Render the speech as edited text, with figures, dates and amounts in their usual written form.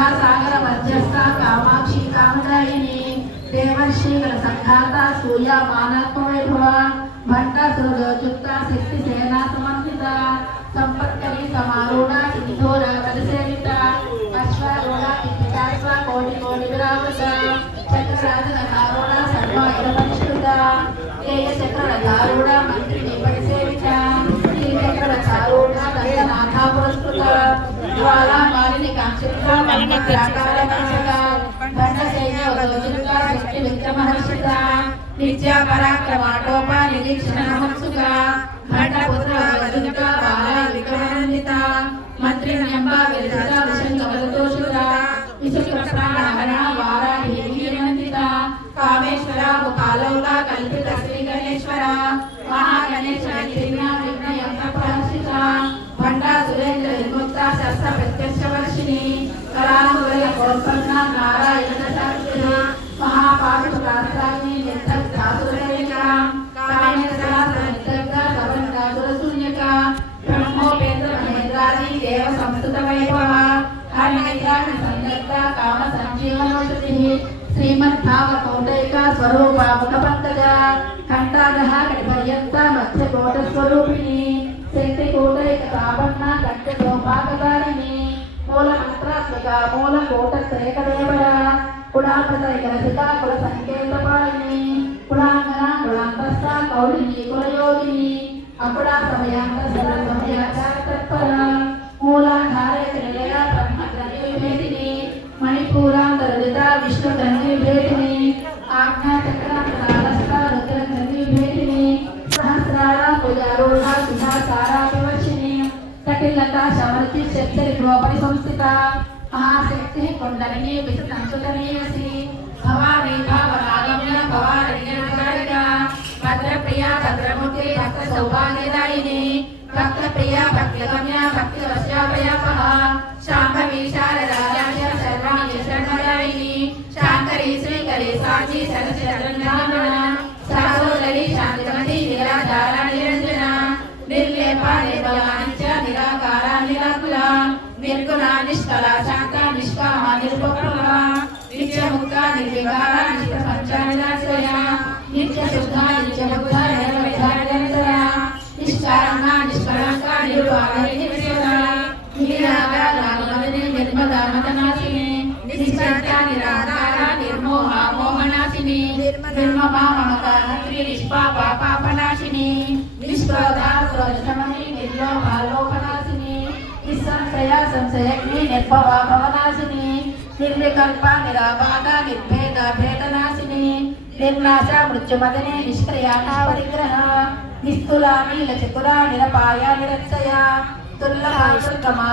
क्षीरासागर मध्यस्थ कामाक्षी कामदायिनी देवर्षि संघाता सूया मानत्वैभव भट्टा सुरगोचुक्ता शक्ति सेना समन्विता संपत्करी समारूढ़ा सिंधोरा कलसेविता अश्वारूढ़ा विद्यास्वा कोटि कोटि विरावृता चक्रराजनकारूढ़ा सर्वायुध परिष्कृता केय चक्ररथारूढ़ा मंत्रिणी परिसेविता श्रीचक्ररथारूढ़ा दंडनाथा पुरस्कृता ज्वाला मालिनी कांक्षिता मंगलाकार कांक्षिता भंडसैन्य उदोचिता शक्ति विक्रमहर्षिता नित्या पराक्रमाटोपा निरीक्षण हंसुका भंडपुत्र वजुका बाला विक्रमान्विता मंत्री न्यंबा विरचिता विशंगवदतोषुता विशुक्रप्राणहरणा वाराही वीरनंदिता कामेश्वरा मुखालौला कल्पिता श्री गणेश्वरा महागणेश नैतिन्या विघ्नयंत्रप्रहर्षिता भंडा सुरेंद्र विमुक्ता शस्त्र प्रत्यक्ष वर्षिणी कलानुवय कौल्पन्ना नारायण शास्त्री महापाशुरात्राग्नि निर्धक्तासुररेखा कामेश्वरा सनितग्धा सवंडासुरशून्यका ब्रह्मोपेन्द्र महेन्द्रादि देव संस्तुत वैभव हरिहरान संदग्धा काम संजीवनौषधिः श्रीमद्भागवतौतैका स्वरूपा मुखपङ्कजा खण्डागः कटिपर्यन्ता मध्यकोटस्वरूपिणी शक्तिकोटैकतापन्ना कण्ठसौभागदारिणी मूलमन्त्रात्मिका मूलकोटत्रयकदेवया कुलाप्रतैकरसिका कुलसङ्केतपालिनी कुलाङ्गना कुलान्तस्था कौलिनी कुलयोगिनी अकुला समयान्तरसमयाचारतत्परा मूलाधारयकनिलया ब्रह्मग्रन्थिविभेदिनी मणिपूरान्तरजिता विष्णुग्रन्थिविभेदिनी आज्ञाचक्रान्तरालस्था रुद्रग्रन्थिविभेदिनी सहस्रारा पूजारूढा सुधासारा विवर्षिणी कटिलता शमर्ति शक्तिरिग्रोपरि संस्थिता महाशक्ति कुंडलिनी विसुतंसुतनीयसी भवानी भावनागम्य भवारण्यकारिका भद्रप्रिया भद्रमुखे भक्त सौभाग्यदायिनी भक्तप्रिया भक्तिगम्य भक्तिवश्याभयापः शाम्भवी शारदायाश्च सर्वाणि शरणदायिनी शाङ्करी श्रीकरी साक्षी सरस्वती सहोदरी शान्तिमती निराधारा निरञ्जना निर्लेपा निर्मलानि च निराकारा निराकुला निर्गुणा निष्कला शान्ता निष्कामा निरुपमा नित्यमुक्ता निर्विकारा निष्प्रपञ्चा निराश्रया नित्यशुद्धा नित्यमुक्ता निर्विधारणतया निष्कारणा निष्कलङ्का निर्वाणा निर्विशेषा निरागा रागमदने निर्मला मदनाशिनी निश्चर्या निराकारा निर्मोहा मोहनाशिनी निर्ममा ममता हत्री निष्पापा पापनाशिनी निष्क्रोधा क्रोधशमनी निर्लोभा लोभनाशिनी निस्संशया संशयग्नि निर्भवा भवनाशिनी निर्विकल्पा निराबाधा निर्भेदा भेदनाशिनी निर्नाशा मृत्युमदने निष्क्रिया परिग्रहा निस्तुला नीलचतुरा निरपाया निरक्षया दुर्लभा शुल्कमा